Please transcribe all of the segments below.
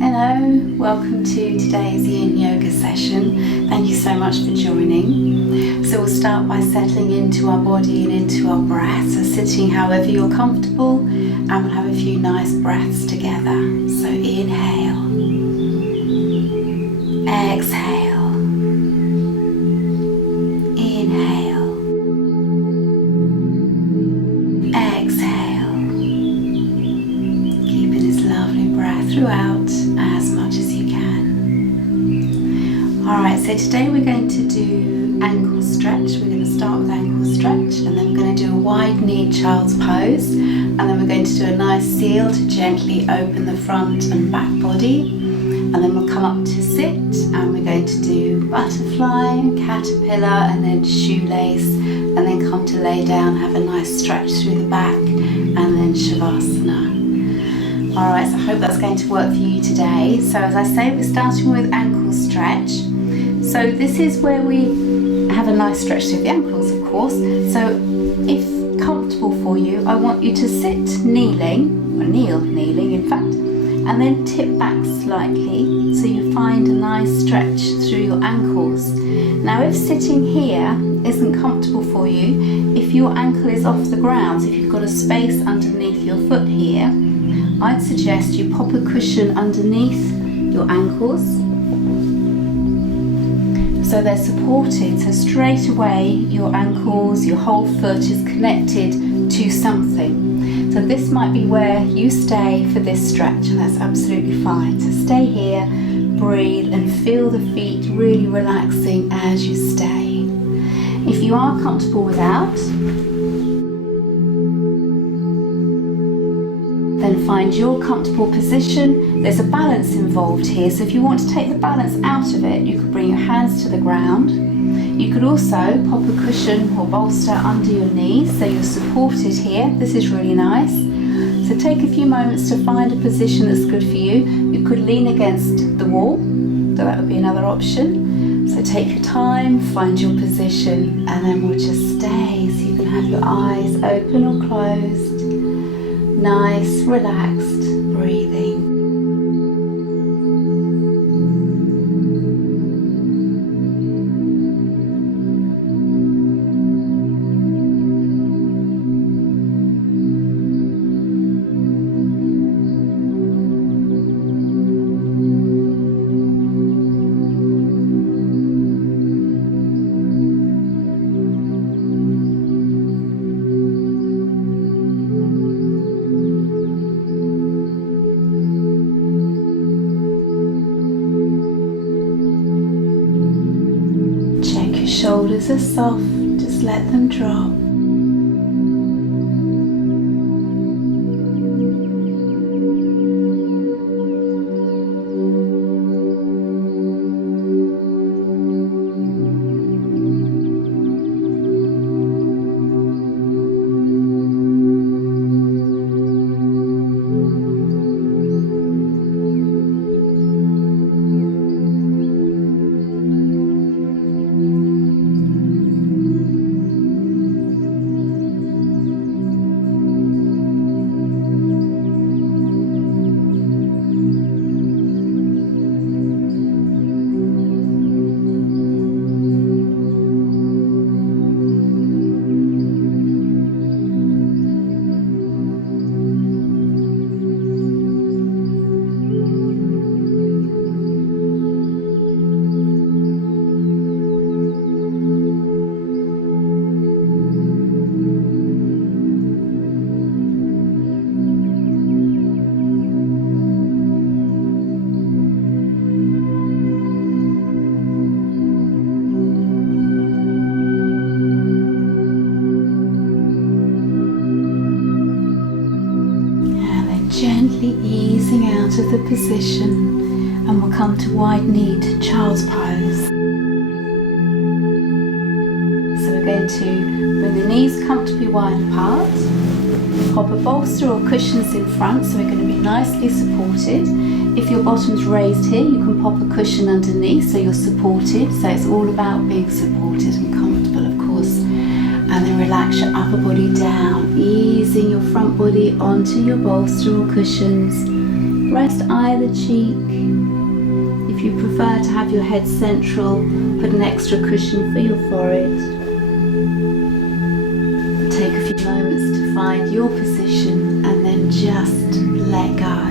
Hello, welcome to today's Yin Yoga session. Thank you so much for joining. So we'll start by settling into our body and into our breath. So sitting however you're comfortable, and we'll have a few nice breaths together. So inhale, exhale, inhale, exhale. Keeping this lovely breath throughout as much as you can. Alright, so today we're going to do ankle stretch. We're going to start with ankle stretch, and then we're going to do a wide knee child's pose, and then we're going to do a nice seal to gently open the front and back body, and then we'll come up to sit, and we're going to do butterfly, caterpillar, and then shoelace, and then come to lay down, have a nice stretch through the back, and then shavasana. Alright, so I hope that's going to work for you today. So as I say, we're starting with ankle stretch. So this is where we have a nice stretch through the ankles, of course. So if comfortable for you, I want you to sit kneeling, or kneeling in fact, and then tip back slightly so you find a nice stretch through your ankles. Now if sitting here isn't comfortable for you, if your ankle is off the ground, so if you've got a space underneath your foot here, I'd suggest you pop a cushion underneath your ankles so they're supported, so straight away your ankles, your whole foot is connected to something. So this might be where you stay for this stretch, and that's absolutely fine. So stay here, breathe, and feel the feet really relaxing as you stay. If you are comfortable without, then find your comfortable position. There's a balance involved here, so if you want to take the balance out of it, you could bring your hands to the ground. You could also pop a cushion or bolster under your knees so you're supported here. This is really nice. So take a few moments to find a position that's good for you. You could lean against the wall, so that would be another option. So take your time, find your position, and then we'll just stay so you can have your eyes open or closed. Nice, relaxed breathing. Shoulders are soft, just let them drop. Gently easing out of the position, and we'll come to wide-kneed child's pose. So we're going to bring the knees comfortably wide apart, pop a bolster or cushions in front, so we're going to be nicely supported. If your bottom's raised here, you can pop a cushion underneath so you're supported. So it's all about being supported and comfortable, of course. And then relax your upper body down, easing your front body onto your bolster or cushions, Rest either cheek. If you prefer to have your head central, put an extra cushion for your forehead. Take a few moments to find your position and then just let go.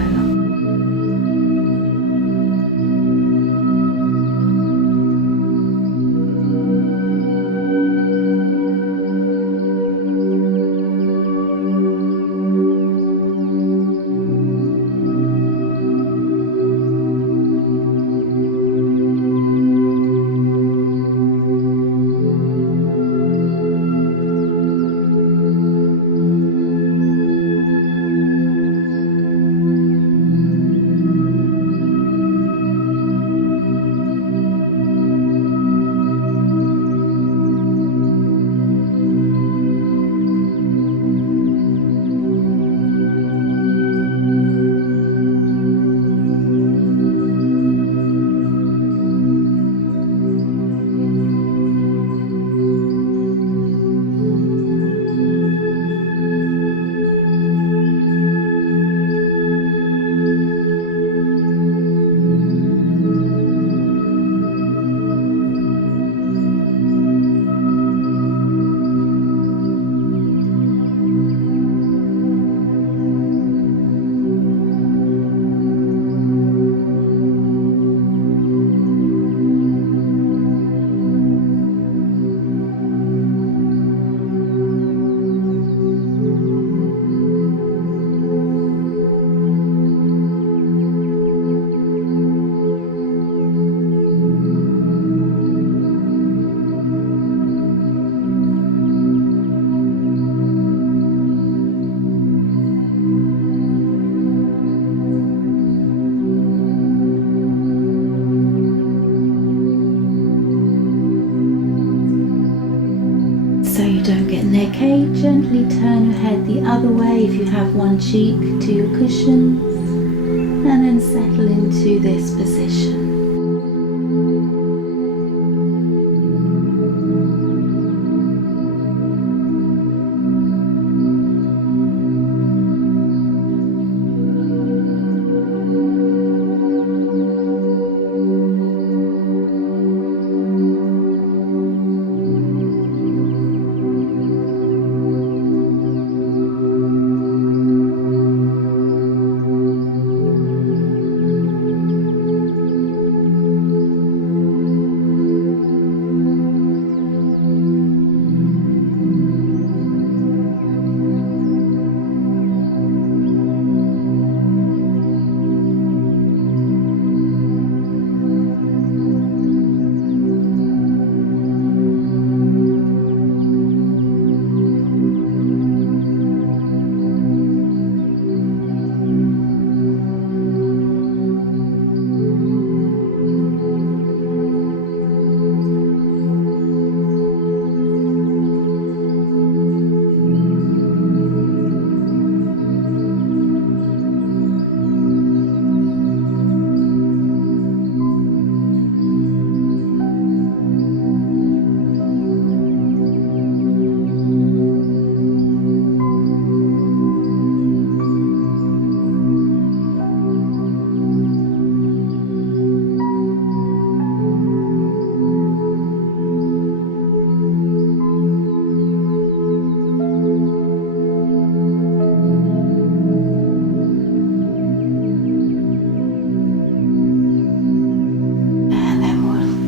So you don't get neck ache, gently turn your head the other way if you have one cheek to your cushions, and then settle into this position.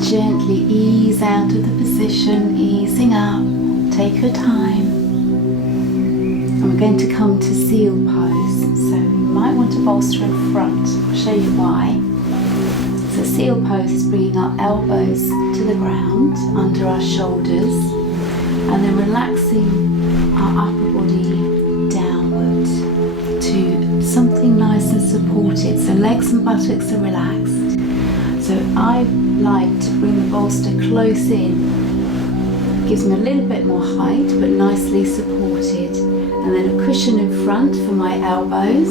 Gently ease out of the position, easing up, take your time. And we're going to come to seal pose. So you might want to bolster in front. I'll show you why. So seal pose is bringing our elbows to the ground, under our shoulders, and then relaxing our upper body downward to something nice and supported. So legs and buttocks are relaxed. So I like to bring the bolster close in. Gives me a little bit more height, but nicely supported. And then a cushion in front for my elbows.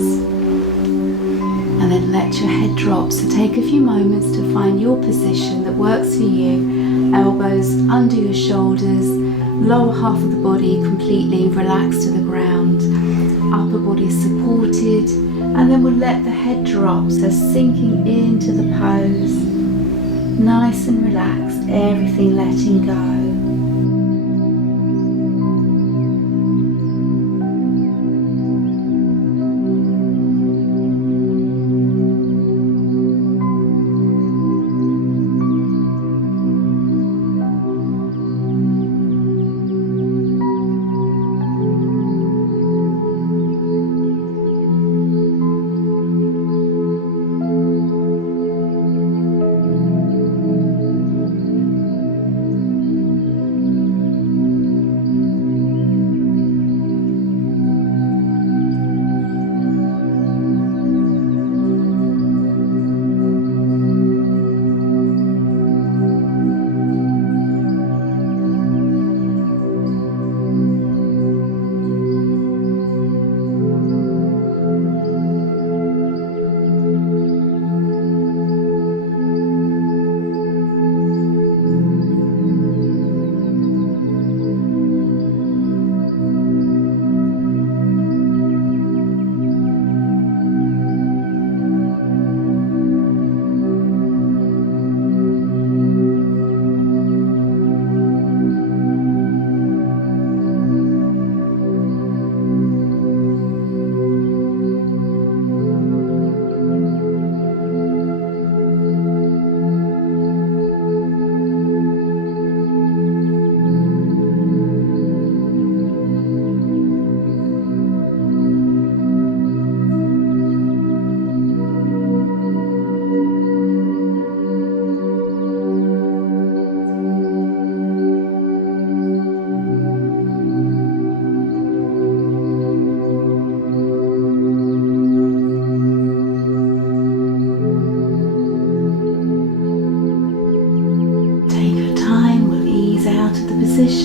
And then let your head drop. So take a few moments to find your position that works for you. Elbows under your shoulders, lower half of the body completely relaxed to the ground. Upper body supported. And then we'll let the head head drops, so sinking into the pose, nice and relaxed, everything letting go.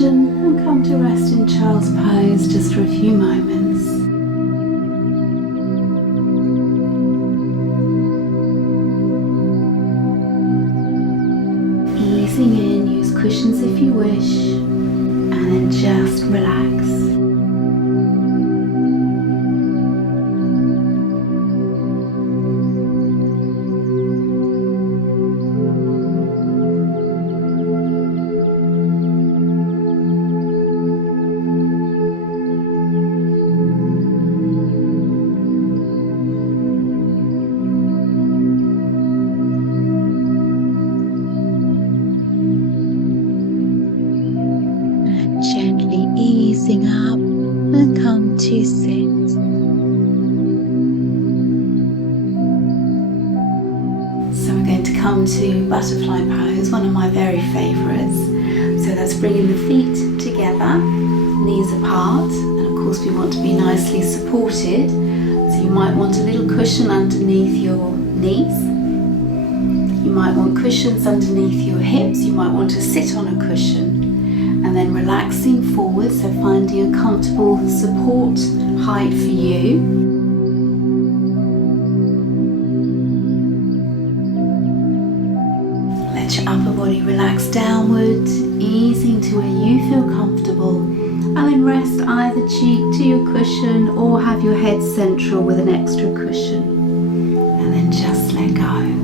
And come to rest in child's pose just for a few moments. Easing in, use cushions if you wish, and then just relax. Gently easing up and come to sit. So we're going to come to butterfly pose, one of my very favourites. So that's bringing the feet together, knees apart, and of course we want to be nicely supported. So you might want a little cushion underneath your knees. You might want cushions underneath your hips. You might want to sit on a cushion. And then relaxing forward, so finding a comfortable support height for you. Let your upper body relax downward, easing to where you feel comfortable. And then rest either cheek to your cushion or have your head central with an extra cushion. And then just let go.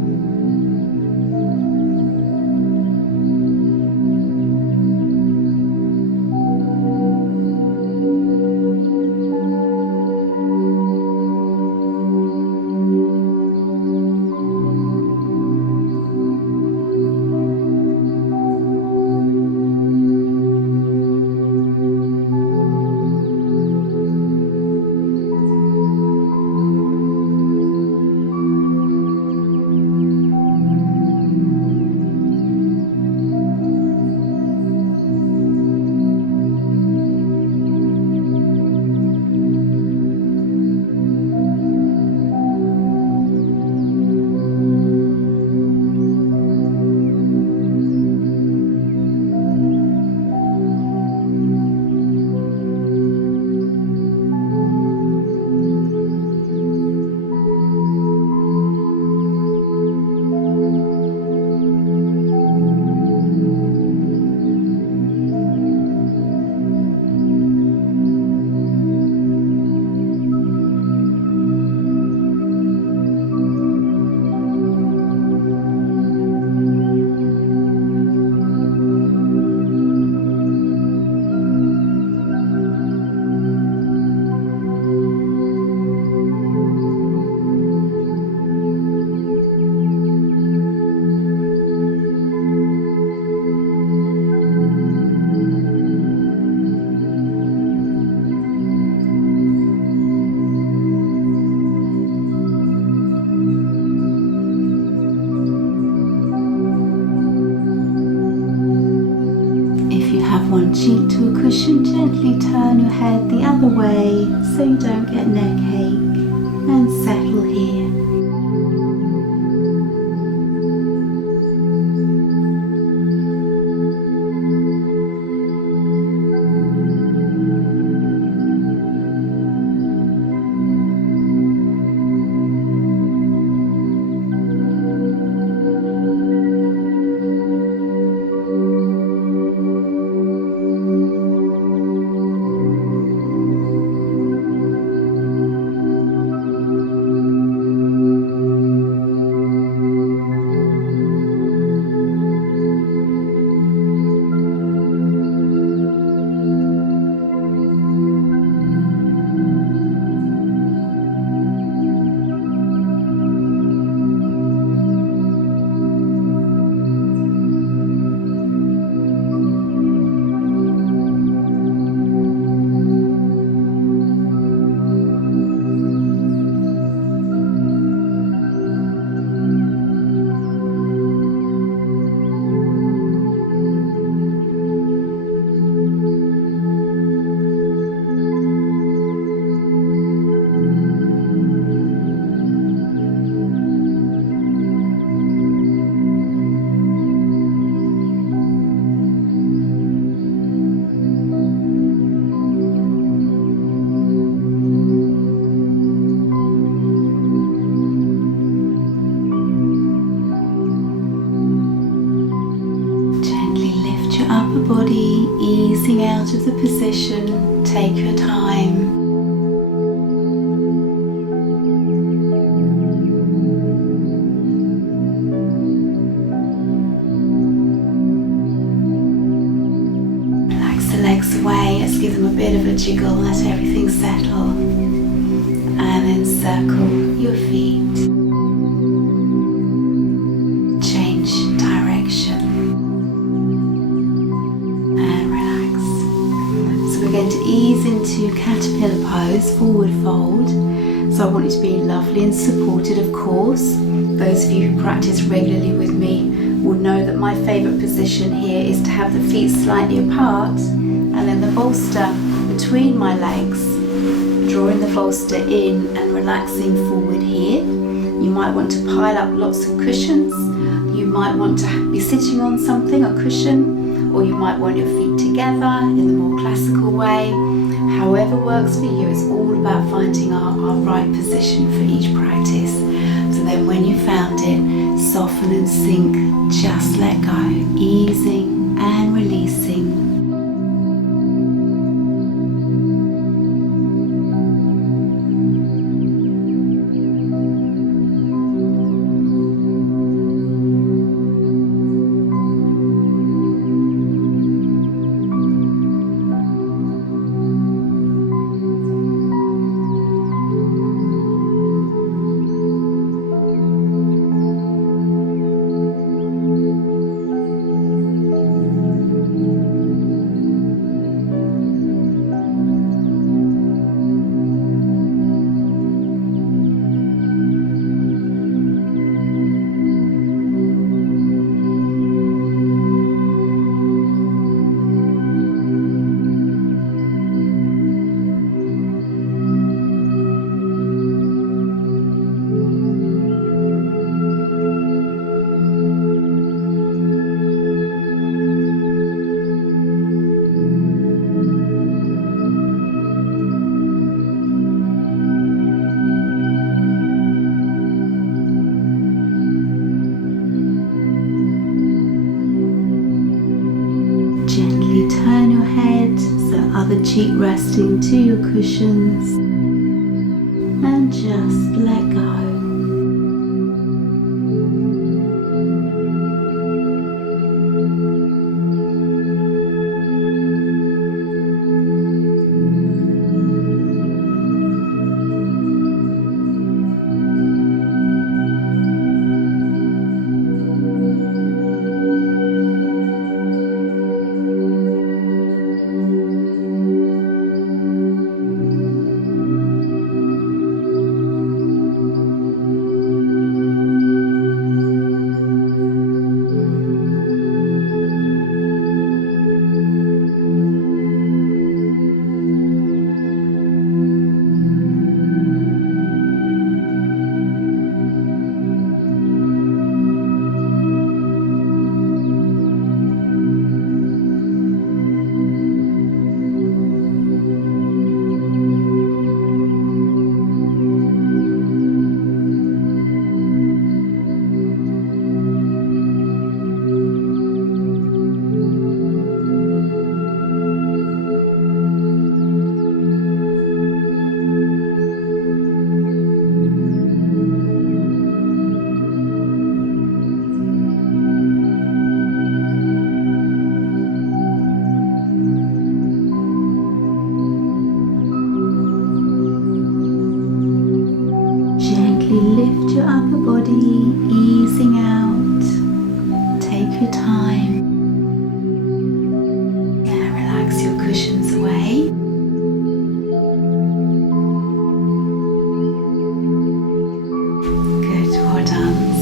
cheek to a cushion, gently turn your head the other way so you don't get neck ache, and settle here. Upper body easing out of the position. Take your time. Relax the legs away. Let's give them a bit of a jiggle. Let everything settle. And then circle your feet. Change direction. We're going to ease into caterpillar pose, forward fold. So I want you to be lovely and supported, of course. Those of you who practice regularly with me will know that my favourite position here is to have the feet slightly apart and then the bolster between my legs, drawing the bolster in and relaxing forward here. You might want to pile up lots of cushions. You might want to be sitting on something, a cushion, or you might want your feet together in the more classical way. However works for you, it's all about finding our right position for each practice. So then when you found it, soften and sink, just let go, easing and releasing. Turn your head so other cheek resting to your cushions and just let go.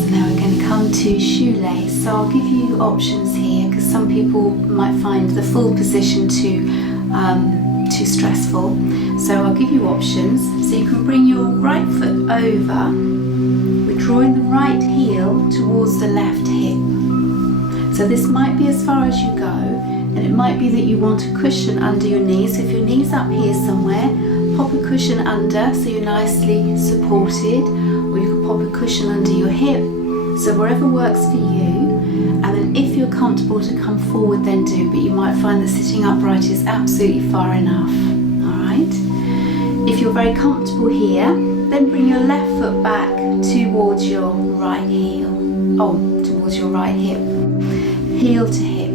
now we're going to come to shoelace. So I'll give you options here because some people might find the full position too stressful. So I'll give you options. So you can bring your right foot over. We're drawing the right heel towards the left hip. So this might be as far as you go, and it might be that you want a cushion under your knees. So if your knee's up here somewhere, pop a cushion under so you're nicely supported, or you can pop a cushion under your hip. So wherever works for you, and then if you're comfortable to come forward, then do, but you might find that sitting upright is absolutely far enough. Alright? If you're very comfortable here, then bring your left foot back towards your right heel. Towards your right hip. Heel to hip.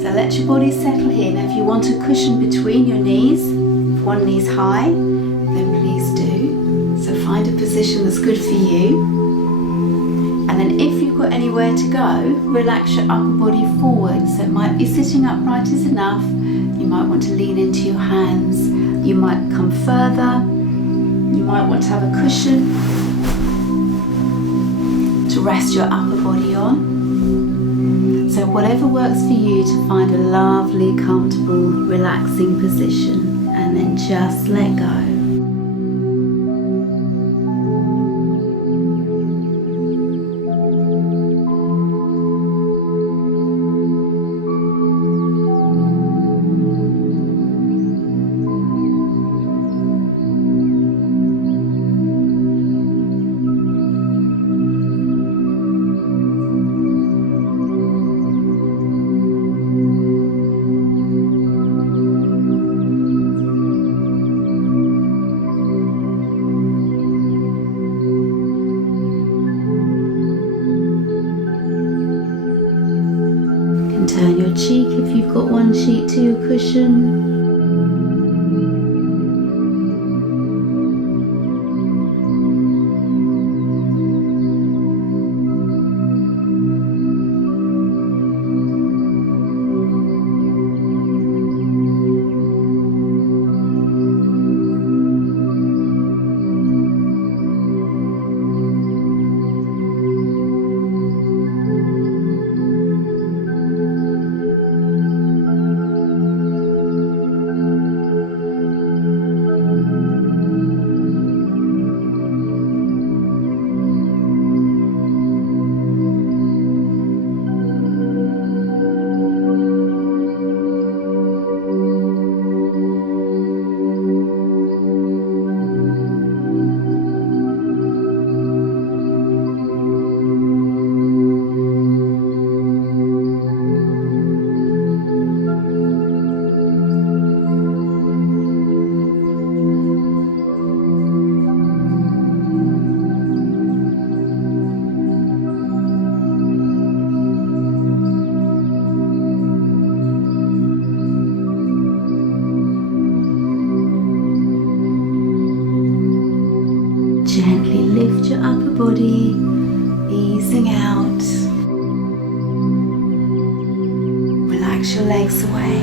So let your body settle here. Now if you want a cushion between your knees, if one knee's high, then please do. So find a position that's good for you. And then if you've got anywhere to go, relax your upper body forward. So it might be sitting upright is enough. You might want to lean into your hands. You might come further. You might want to have a cushion to rest your upper body on. So whatever works for you to find a lovely, comfortable, relaxing position. And then just let go. Turn your cheek if you've got one cheek to your cushion. Gently lift your upper body, easing out. Relax your legs away.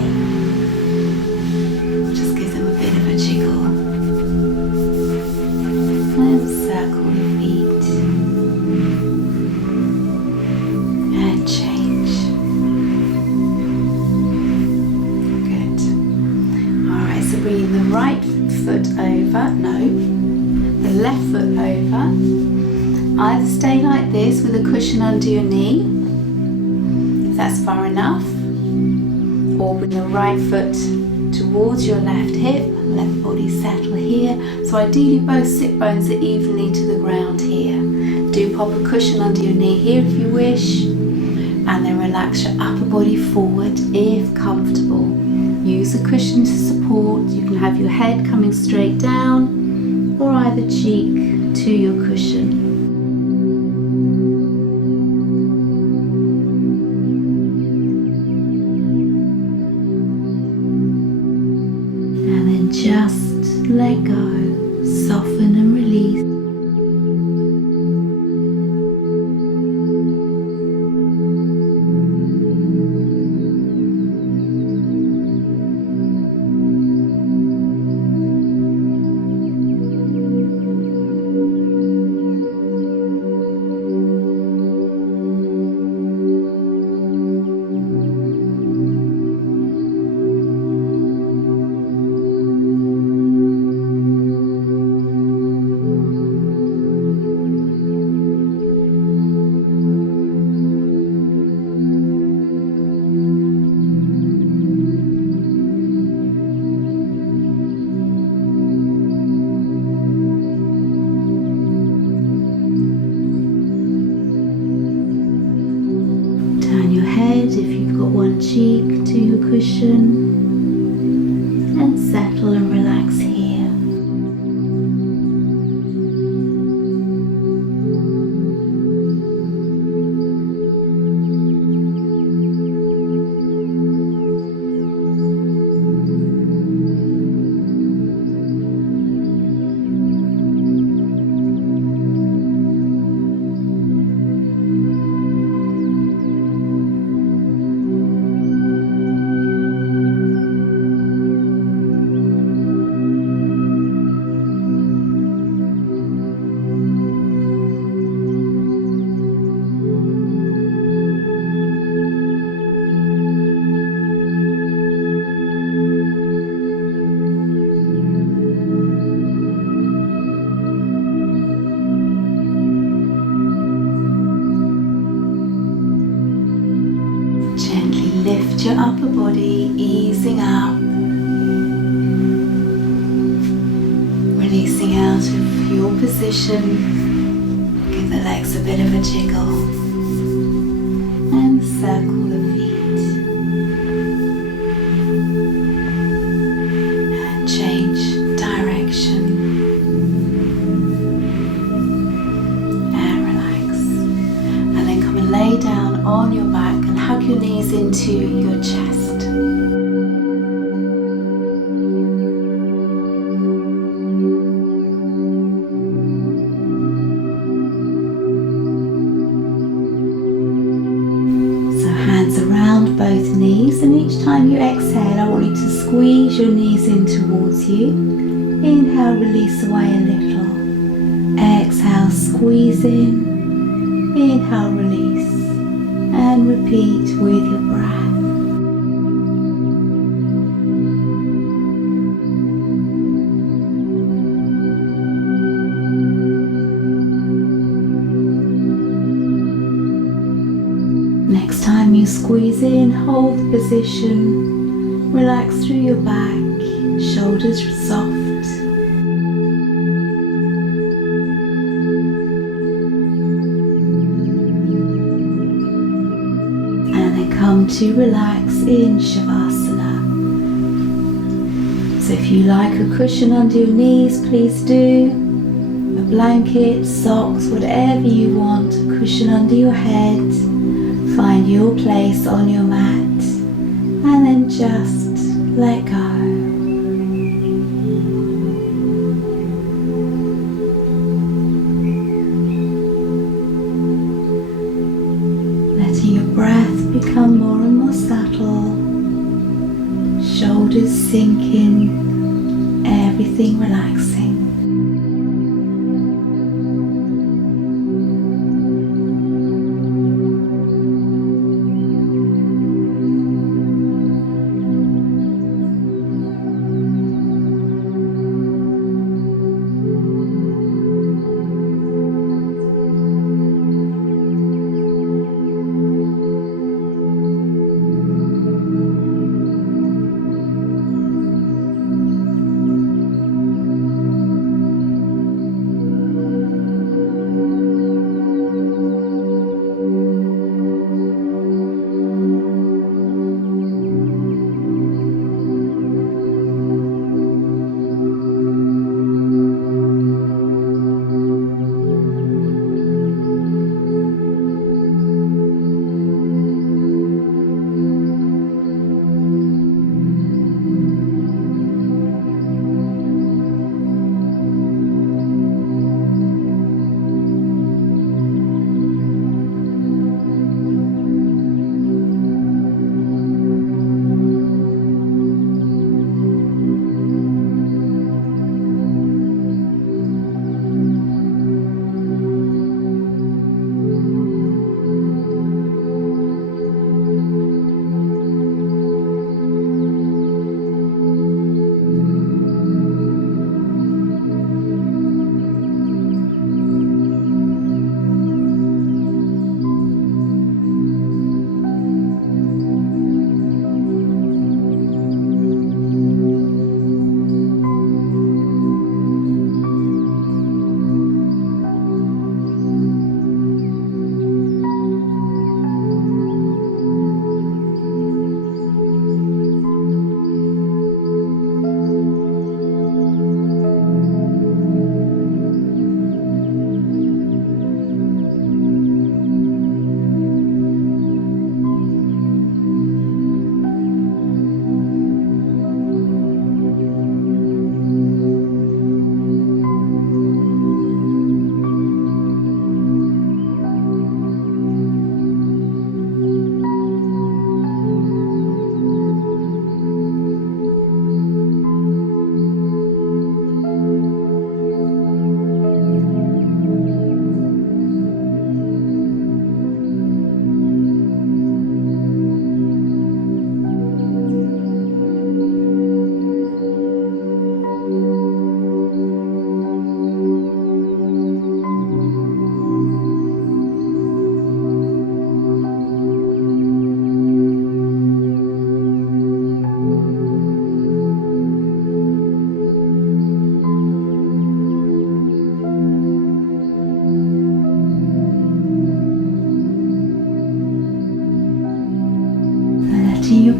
Just give them a bit of a jiggle. And circle your feet. And change. Good. Alright, so bringing the right foot over. The left foot over. Either stay like this with a cushion under your knee, if that's far enough, or bring the right foot towards your left hip, let the body settle here. So ideally both sit bones are evenly to the ground here. Do pop a cushion under your knee here if you wish, and then relax your upper body forward if comfortable. Use a cushion to support. You can have your head coming straight down, or either cheek to your cushion. And then just let go, soften and release. cheek to your cushion and settle and relax here. Lift your upper body, easing up, releasing out of your position. Give the legs a bit of a jiggle and circle the feet and change direction and relax, and then come and lay down on your back and hug your knees into your chest. So hands around both knees, and each time you exhale I want you to squeeze your knees in towards you. Inhale, release away a little. Exhale, squeeze in. Inhale, release. And repeat with your breath. Next time you squeeze in, hold the position. Relax through your back, shoulders soft. Come to relax in shavasana. So if you like a cushion under your knees, please do. A blanket, socks, whatever you want, a cushion under your head. Find your place on your mat and then just let go. Letting your breath become more and more subtle, shoulders sinking, everything relaxing. And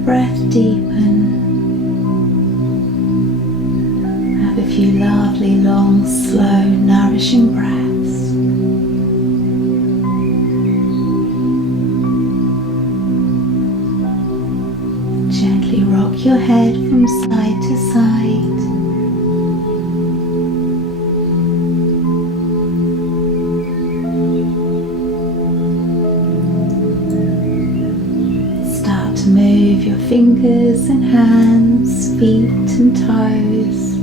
breath deepen. Have a few lovely, long, slow, nourishing breaths. Gently rock your head from side to side. Start to move your fingers and hands, feet and toes.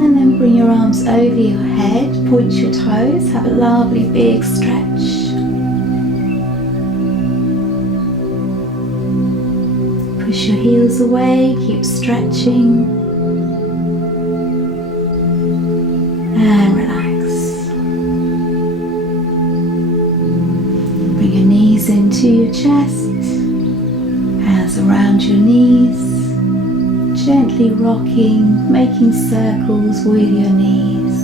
And then bring your arms over your head, point your toes, have a lovely big stretch. Push your heels away, keep stretching. And relax. Bring your knees into your chest, hands around your knees, gently rocking, making circles with your knees.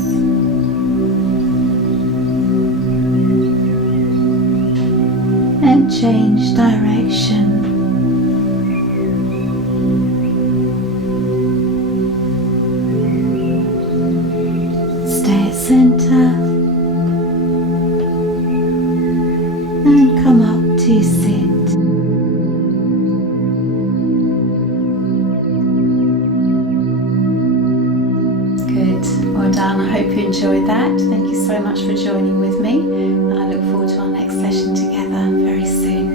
And change direction. Center and come up to sit. Good, well done. I hope you enjoyed that. Thank you so much for joining with me, and I look forward to our next session together very soon.